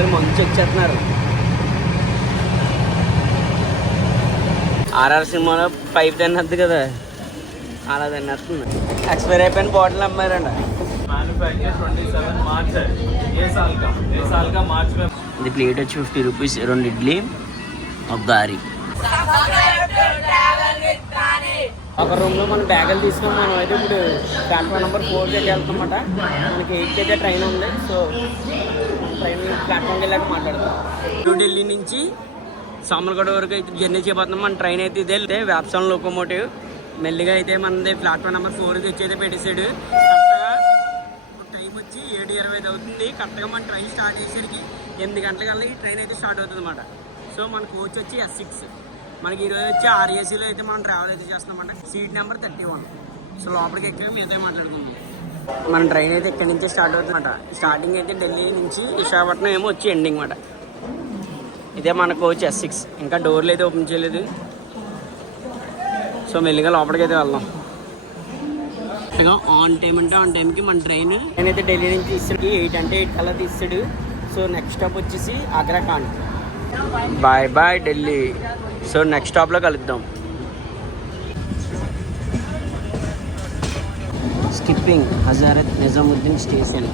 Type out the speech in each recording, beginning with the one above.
ఇద్దరు మంచి వచ్చేస్తున్నారు. ఆర్ఆర్ సినిమాలో పైప్ తిన్నది కదా. అలా తిన్నట్టుంది ఎక్స్పైర్ అయిపోయిన బాటిల్ అమ్మారండి ఇది ప్లేట్ వచ్చి ఫిఫ్టీ రూపీస్ రెండు ఇడ్లీ ఒక గారి ఒక రూమ్లో మనం బ్యాగులు తీసుకొని మనం అయితే ఇప్పుడు ప్లాట్ఫామ్ నెంబర్ ఫోర్ దగ్గర వెళ్తామన్నమాట మనకి ఎయిట్ అయితే ట్రైన్ ఉంది. సో ట్రైన్ ప్లాట్ఫామ్కి వెళ్ళాక మాట్లాడతాం. న్యూ ఢిల్లీ నుంచి సామర్గఢ వరకు అయితే జర్నీ చేయబోతున్నాం. మన ట్రైన్ అయితే ఇదే వెళ్తే వ్యాప్సాన్ లోకోమోటివ్ మెల్లిగా అయితే మనది ప్లాట్ఫామ్ నెంబర్ ఫోర్ తెచ్చి అయితే పెట్టేసాడు కరెక్ట్గా టైం వచ్చి ఏడు ఇరవై ఐదు అవుతుంది. కరెక్ట్గా మన ట్రైన్ స్టార్ట్ చేసేసరికి ఎనిమిది గంటలకల్లా ఈ ట్రైన్ అయితే స్టార్ట్ అవుతుంది అనమాట సో మన కోచ్ వచ్చి ఎస్ సిక్స్ మనకి ఈరోజు వచ్చి ఆర్ఏసీలో అయితే మనం ట్రావెల్ అయితే చేస్తున్నామంట. Seat number thirty one so లోపలికి ఎక్కాక మీతో మాట్లాడుకుందాం. మన ట్రైన్ అయితే ఇక్కడి నుంచే స్టార్ట్ అవుతుందన్నమాట స్టార్టింగ్ అయితే ఢిల్లీ నుంచి విశాఖపట్నం ఏమో వచ్చి ఎండింగ్ అనమాట ఇదే మన కోచ్ ఎస్ సిక్స్ ఇంకా డోర్లు అయితే ఓపెన్ చేయలేదు. సో మెల్లిగా లోపలికి అయితే వెళ్దాం. ఆన్ టైం అంటే ఆన్ టైంకి మన ట్రైన్ నేనైతే ఢిల్లీ నుంచి ఇస్తాడు. ఎయిట్ అంటే ఎయిట్ కల్లా తీస్తాడు. సో నెక్స్ట్ స్టాప్ వచ్చేసి Agra Cantt bye bye Delhi. So next స్టాప్లో కలుద్దాం. Skipping Hazrat Nizamuddin station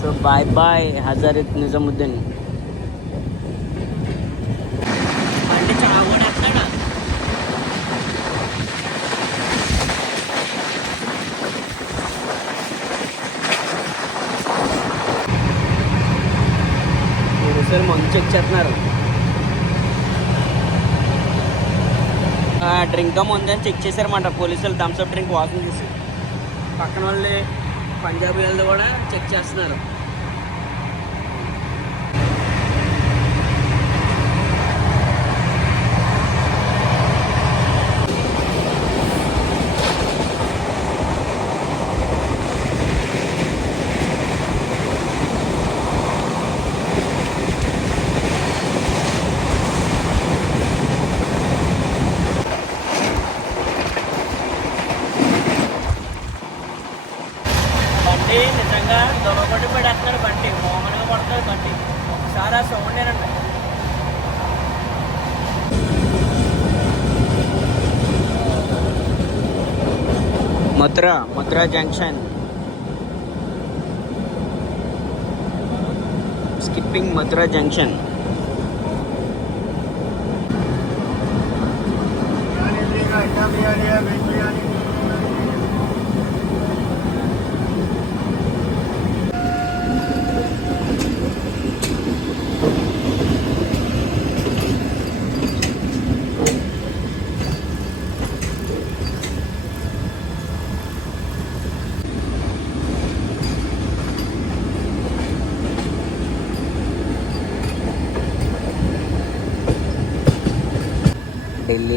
so bye bye Hazrat Nizamuddin మంచి చెక్ డ్రింక్ డ్రింక్ అని చెక్ చేశారన్నమాట. పోలీసులు థమ్స్అప్ డ్రింక్ వాసన చేసి పక్కన వాళ్ళు పంజాబీ వాళ్ళు కూడా చెక్ చేస్తున్నారు బండి నిజంగా దొరకబడి పడేస్తున్నాడు బండి మోమనగా పడుతుంది బండి ఒకసారి ఆ సౌండ్ ఏనండి Mathura Mathura junction skipping Mathura junction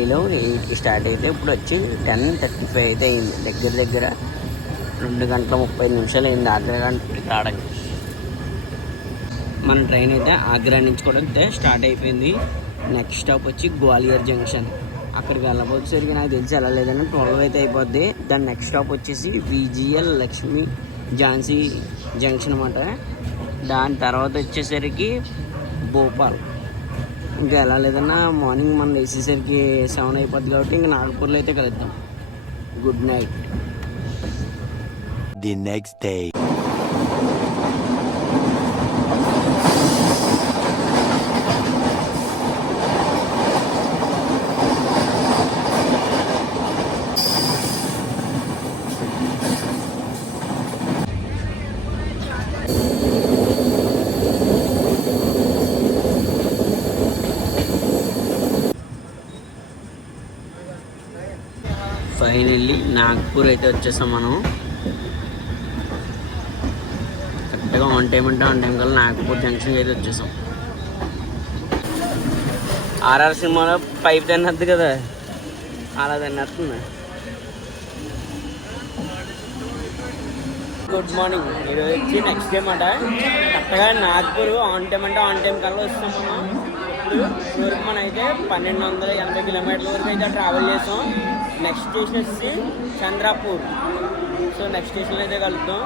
ఢిల్లీలో ఎయిట్కి స్టార్ట్ అయితే ఇప్పుడు వచ్చి టెన్ థర్టీ ఫైవ్ అయితే అయింది. దగ్గర దగ్గర రెండు గంటల ముప్పై నిమిషాలు అయింది. ఆగ్రా గంట రావడానికి మన ట్రైన్ అయితే ఆగ్రా నుంచి కూడా అయితే స్టార్ట్ అయిపోయింది. నెక్స్ట్ స్టాప్ వచ్చి గ్వాలియర్ జంక్షన్. అక్కడికి వెళ్ళబోతుసరికి నాకు తెలిసి వెళ్ళలేదని ట్వెల్వ్ అయితే అయిపోద్ది. దాని నెక్స్ట్ స్టాప్ వచ్చేసి విజిఎల్ లక్ష్మి ఝాన్సీ జంక్షన్ అనమాట దాని తర్వాత వచ్చేసరికి భోపాల్. ఇంకా ఎలా లేదన్నా మార్నింగ్ మనం వేసేసరికి సెవెన్ అయిపోద్ది కాబట్టి ఇంకా నాగపూర్లో అయితే కలుద్దాం. Good night. The next day finally Nagpur అయితే వచ్చేసాం మనం కరెక్ట్గా ఆన్ టైం అంటే ఆన్ టైం కల్లా నాగపూర్ జంక్షన్కి అయితే వచ్చేసాం. ఆర్ఆర్ సినిమాలో పైప్ తిన్నద్దు కదా? అలా తిన్నట్టుంది గుడ్ మార్నింగ్. ఈరోజు వచ్చి నెక్స్ట్ డే మాట. కరెక్ట్గా నాగ్పూర్ ఆన్ టైం అంటే ఆన్ టైం కల్లా వస్తాం మనం ఇప్పుడు మనం అయితే పన్నెండు వందల ఎనభై కిలోమీటర్ల వరకు అయితే ట్రావెల్ చేసాం. నెక్స్ట్ స్టేషన్ వచ్చి చంద్రాపూర్. సో నెక్స్ట్ స్టేషన్లో అయితే కలుద్దాం.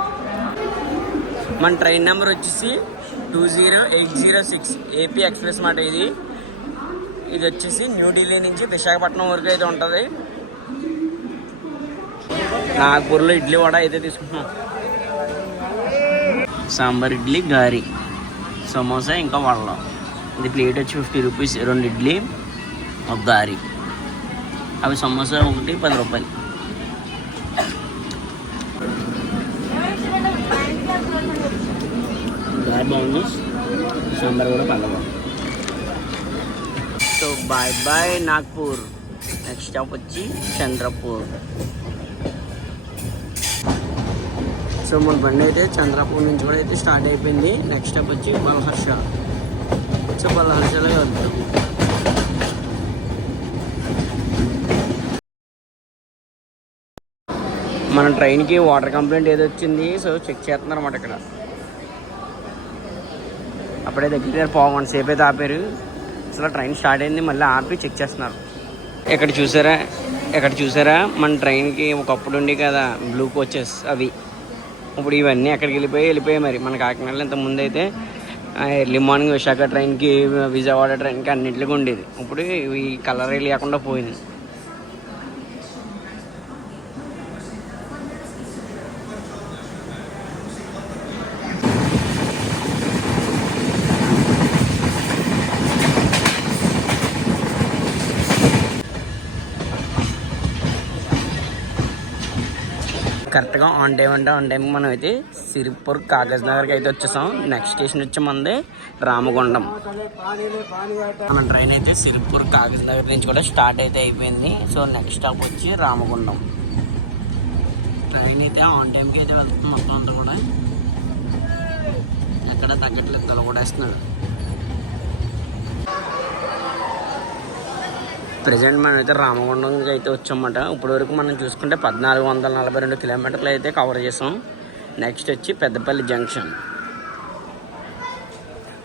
మన ట్రైన్ నెంబర్ వచ్చేసి two zero eight zero six AP express మాట ఇది. ఇది వచ్చేసి న్యూఢిల్లీ నుంచి విశాఖపట్నం వరకు అయితే ఉంటుంది. నాగపూర్లో ఇడ్లీ వడ అయితే తీసుకుంటున్నాం. సాంబార్ ఇడ్లీ గారి సమోసా ఇంకా వడలో. ఇది ప్లేట్ వచ్చి ఫిఫ్టీ రూపీస్ రెండు ఇడ్లీ ఒక గారి. అవి సమోసా ఒకటి పది రూపాయలు. గారి బాగుంది. సాంబార్ కూడా పర్లేదు. So bye bye Nagpur next stop వచ్చి చంద్రపూర్. సో మన బండి అయితే చంద్రపూర్ నుంచి కూడా అయితే స్టార్ట్ అయిపోయింది. నెక్స్ట్ స్టాప్ వచ్చి బలహర్ష. సో బలహర్షలో వెళ్తాం. మన ట్రైన్కి వాటర్ కంప్లైంట్ ఏదో వచ్చింది. సో చెక్ చేస్తున్నారు అనమాట ఇక్కడ. అప్పుడే దగ్గర పోవన్ సేపు అయితే ఆపారు. అసలు ట్రైన్ స్టార్ట్ అయింది. మళ్ళీ ఆపి చెక్ చేస్తున్నారు. ఇక్కడ చూసారా? ఇక్కడ చూసారా? మన ట్రైన్కి ఒకప్పుడు ఉండి కదా బ్లూ కోచెస్ అవి. ఇప్పుడు ఇవన్నీ ఎక్కడికి వెళ్ళిపోయి వెళ్ళిపోయాయి మరి మన కాకినాడలో ఇంత ముందు అయితే ఎర్లీ మార్నింగ్ విశాఖ ట్రైన్కి విజయవాడ ట్రైన్కి అన్నింటికి ఉండేది. ఇప్పుడు ఇవి కలర్ లేకుండా పోయింది. కరెక్ట్గా ఆన్ టైం అంటే ఆన్ టైం మనం అయితే సిరిపూర్ కాగజ్ నగర్కి అయితే వచ్చేసాం. నెక్స్ట్ స్టేషన్ వచ్చే మనది రామగుండం. మన ట్రైన్ అయితే సిరిపూర్ కాగజ్ నగర్ నుంచి కూడా స్టార్ట్ అయితే అయిపోయింది. సో నెక్స్ట్ స్టాప్ వచ్చి రామగుండం. ట్రైన్ అయితే ఆన్ టైంకి అయితే వెళ్తుంది మొత్తం అంతా కూడా. ఎక్కడ తగ్గట్లేదు తల కూడా వేస్తున్నాడు ప్రజెంట్ మనం అయితే రామగుండంకి అయితే వచ్చామన్నమాట. ఇప్పటి వరకు మనం చూసుకుంటే పద్నాలుగు వందల నలభై రెండు కిలోమీటర్లు అయితే కవర్ చేసాం. నెక్స్ట్ వచ్చి పెద్దపల్లి జంక్షన్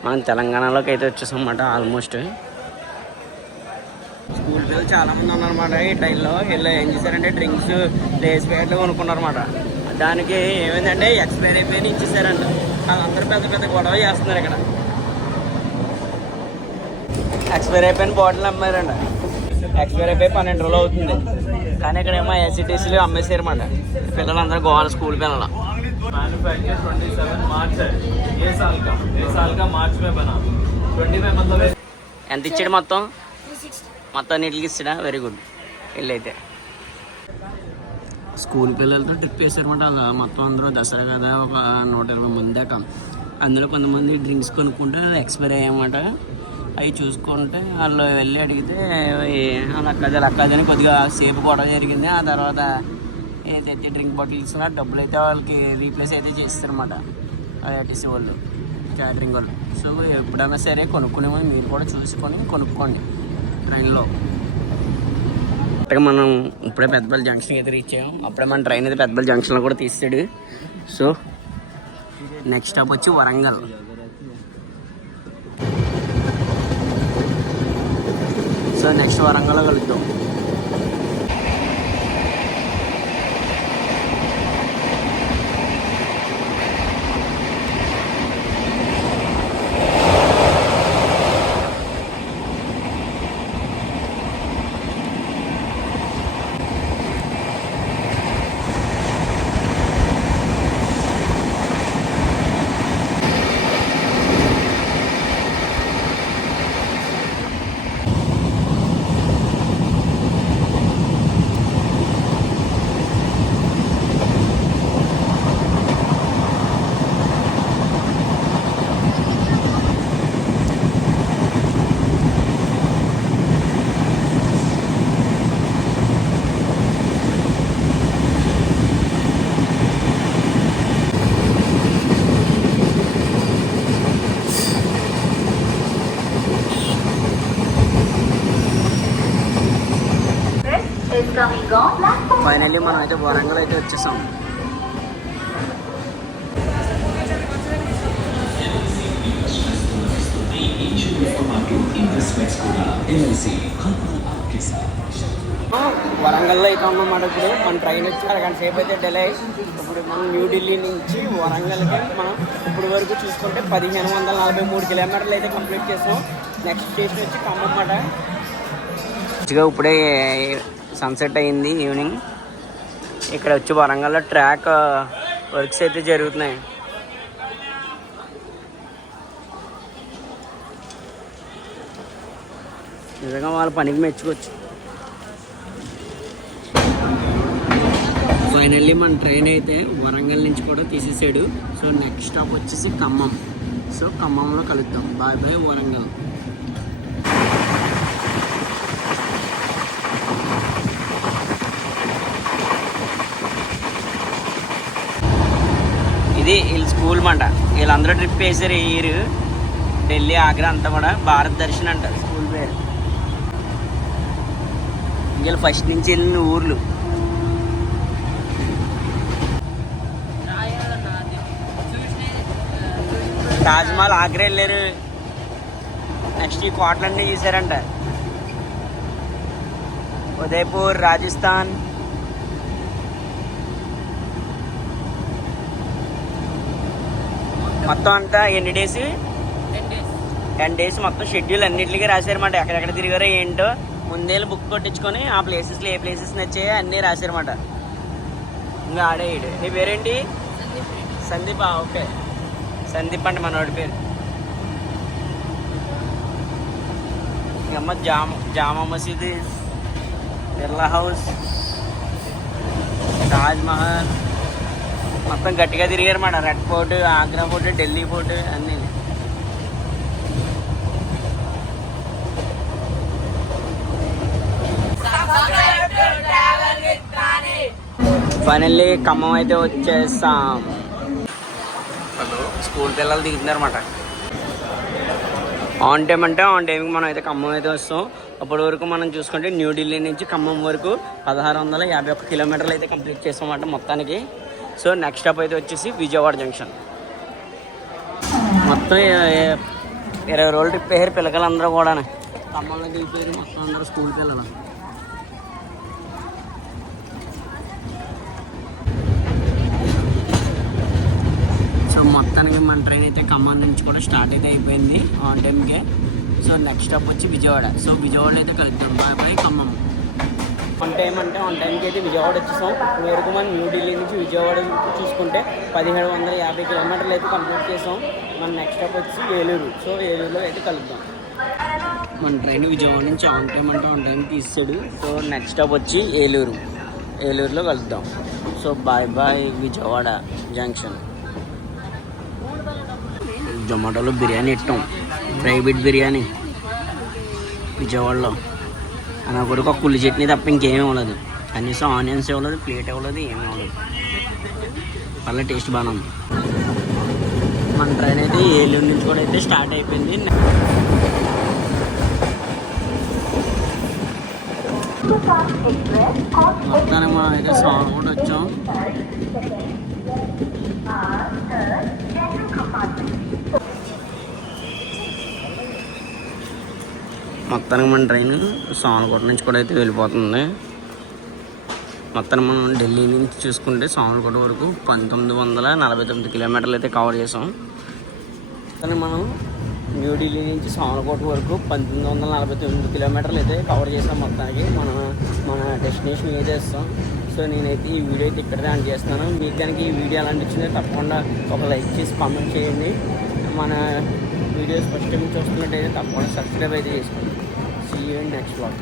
మనం తెలంగాణలోకి అయితే వచ్చేసామన్నమాట ఆల్మోస్ట్ స్కూల్ పిల్లలు చాలామంది ఉన్నారన్నమాట. ఈ ట్రైన్లో వీళ్ళు ఏం చేశారంటే డ్రింక్స్ లేస్ ప్యాకెట్లు కొనుక్కున్నారన్నమాట. దానికి ఏమైందంటే ఎక్స్పైర్ అయిపోయి ఇచ్చేసారంట. వాళ్ళందరూ పెద్ద పెద్ద గొడవ చేస్తున్నారు ఇక్కడ. ఎక్స్పైర్ అయిపోయిన బాటిల్ అమ్మారండి ఎక్స్పైర్ అయిపోయి పన్నెండు రోజులు అవుతుంది కానీ ఇక్కడ ఏమో ఎస్సిటీసీలు అమ్మేసారు అన్నమాట పిల్లలందరూ గోవాలి స్కూల్ పిల్లలు मैन्युफैक्चर 27 मार्च है ये साल का ये साल का मार्च में बना 25 मतलब है ఎంత ఇచ్చాడు మొత్తం మొత్తం నీటికి ఇస్తాడా వెరీ గుడ్ వెళ్ళైతే స్కూల్ పిల్లలతో ట్రిప్ వేసారన్నమాట అలా మొత్తం అందరూ దసరా కదా ఒక నూట ఇరవై మంది దాకా అందులో కొంతమంది డ్రింక్స్ కొనుక్కుంటే ఎక్స్పైర్ అయ్యామాట అవి చూసుకుంటే వాళ్ళు వెళ్ళి అడిగితే లక్కది లక్కది అని కొద్దిగా సేపు కూడా జరిగింది. ఆ తర్వాత ఏదైతే డ్రింక్ బాటిల్ ఇచ్చినా డబ్బులు అయితే వాళ్ళకి రీప్లేస్ అయితే చేస్తారన్నమాట ఐఆర్టీసీ వాళ్ళు క్యాటరింగ్ వాళ్ళు. సో ఎప్పుడైనా సరే కొనుక్కునే ముందు మీరు కూడా చూసుకొని కొనుక్కోండి ట్రైన్లో. కరెక్ట్గా మనం ఇప్పుడే పెద్దపల్లి జంక్షన్ అయితే రీచ్ అయ్యాం. అప్పుడే మన ట్రైన్ అయితే పెద్దపల్లి జంక్షన్లో కూడా తీసాడు. సో నెక్స్ట్ స్టాప్ వచ్చి వరంగల్. సో నెక్స్ట్ వరంగల్లో ఆల్రెడీ మనం అయితే వరంగల్ అయితే వచ్చేసాం. వరంగల్లో అయితే ఉన్నాం ఇప్పుడు. మన ట్రైన్ వచ్చి అరగంట సేపు అయితే డిలే ఇప్పుడు మనం న్యూఢిల్లీ నుంచి వరంగల్కి మనం ఇప్పుడు వరకు చూసుకుంటే పదిహేను వందల నలభై మూడు కిలోమీటర్లు అయితే కంప్లీట్ చేసాం. నెక్స్ట్ స్టేషన్ వచ్చి ఖమ్మం మంచిగా ఇప్పుడే సన్సెట్ అయింది ఈవినింగ్ ఇక్కడ వచ్చి వరంగల్లో ట్రాక్ వర్క్స్ అయితే జరుగుతున్నాయి. నిజంగా వాళ్ళ పనికి మెచ్చుకోవచ్చు. ఫైనల్లీ మన ట్రైన్ అయితే వరంగల్ నుంచి కూడా తీసేసాడు. సో నెక్స్ట్ స్టాప్ వచ్చేసి ఖమ్మం. సో ఖమ్మంలో కలుద్దాం. బాయ్ బాయ్ వరంగల్ ఇది వీళ్ళ స్కూల్ మాట వీళ్ళందరూ ట్రిప్ వేసారు ఈ ఇయర్ ఢిల్లీ ఆగ్రా అంతా కూడా భారత్ దర్శన్ అంటారు. స్కూల్ పేరు. వీళ్ళు ఫస్ట్ నుంచి వెళ్ళిన ఊర్లు. తాజ్మహల్ ఆగ్రా వెళ్ళారు. నెక్స్ట్ ఈ కోటలన్నీ చూసారంట ఉదయపూర్ రాజస్థాన్ మొత్తం అంతా ఎన్ని డేస్ టెన్ డేస్ మొత్తం షెడ్యూల్ అన్నింటికి రాశారన్నమాట. ఎక్కడెక్కడ తిరిగారో ఏంటో ముందే బుక్ కొట్టించుకొని ఆ ప్లేసెస్లో ఏ ప్లేసెస్ నచ్చాయో అన్నీ రాశారన్నమాట. ఇంకా ఆడేయడు నీ పేరేంటి? సందీప్ ఓకే. సందీప్ అంటే మనోడి పేరు. అమ్మ జామ జామా మసీద్ బిర్లా హౌస్ తాజ్ మహల్. మొత్తం గట్టిగా తిరిగారన్నమాట red fort Agra fort Delhi fort అన్నీ. ఫైనల్లీ ఖమ్మం అయితే వచ్చేస్తాం స్కూల్ పిల్లలు దిగుతున్నారన్నమాట. ఆన్ టైం అంటే ఆన్ టైంకి మనం అయితే ఖమ్మం అయితే వస్తాం. అప్పటి వరకు మనం చూసుకుంటే న్యూఢిల్లీ నుంచి ఖమ్మం వరకు పదహారు వందల యాభై ఒక్క కిలోమీటర్లు అయితే కంప్లీట్ చేస్తామన్నమాట మొత్తానికి. సో నెక్స్ట్ స్టాప్ అయితే వచ్చేసి విజయవాడ జంక్షన్ మొత్తం ఇరవై రోజులు ట్రిప్ అయ్యారు పిల్లకాయలందరూ కూడా ఖమ్మంలో దిగిపోయారు మొత్తం అందరూ స్కూల్ పిల్లలు సో మొత్తానికి మన ట్రైన్ అయితే ఖమ్మం నుంచి కూడా స్టార్ట్ అయితే అయిపోయింది ఆన్ టైంకే సో నెక్స్ట్ స్టాప్ వచ్చి విజయవాడ. సో విజయవాడ అయితే కలుద్దాం. Bye bye Khammam. On time అంటే ఆన్ టైంకి అయితే విజయవాడ వచ్చేసాం. ఇప్పుడు వరకు మనం న్యూఢిల్లీ నుంచి విజయవాడ చూసుకుంటే పదిహేడు వందల యాభై కిలోమీటర్లు అయితే కంప్లీట్ చేసాం. మన నెక్స్ట్ స్టాప్ వచ్చి ఏలూరు సో ఏలూరులో అయితే కలుద్దాం. మన ట్రైన్ విజయవాడ నుంచి ఆన్ టైం అంటే ఆన్ టైం తీసాడు సో నెక్స్ట్ స్టాప్ వచ్చి ఏలూరు. ఏలూరులో కలుద్దాం. So bye bye Vijayawada junction జొమాటోలో biryani ఇట్టాం. ప్రైవేట్ బిర్యానీ. విజయవాడలో. నా కొడుకు ఒక కుల్లి చట్నీ తప్ప ఇంకేమీ ఇవ్వలేదు. కనీసం ఆనియన్స్ ఇవ్వలేదు ప్లేట్ ఇవ్వలేదు ఏమీ ఇవ్వలేదు. పర్లే టేస్ట్ బాగానే ఉంది. మన ట్రైన్ అయితే ఏలూరు నుంచి కూడా అయితే స్టార్ట్ అయిపోయింది. మొత్తానికి మనం అయితే సాంగ్ కూడా వచ్చాం. మొత్తానికి మన ట్రైన్ సోనకోట నుంచి కూడా అయితే వెళ్ళిపోతుంది. మొత్తం మనం ఢిల్లీ నుంచి చూసుకుంటే సోనకోట వరకు పంతొమ్మిది వందల నలభై తొమ్మిది కిలోమీటర్లు అయితే కవర్ చేసాం. కానీ మనం న్యూఢిల్లీ నుంచి సోనకోట వరకు పంతొమ్మిది వందల నలభై తొమ్మిది కిలోమీటర్లు అయితే కవర్ చేసాం మొత్తానికి. మన మన డెస్టినేషన్ ఏది వేస్తాం. సో నేనైతే ఈ వీడియో అయితే ఇక్కడ దాని చేస్తాను. మీకు కనుక ఈ వీడియో ఎలా అనిపించిందో తప్పకుండా ఒక లైక్ చేసి కామెంట్ చేయండి. మన వీడియోస్ ఫస్ట్ టైం చూస్తున్నట్టయితే తప్పకుండా సబ్స్క్రైబ్ అయితే చేసుకోండి. See you next walk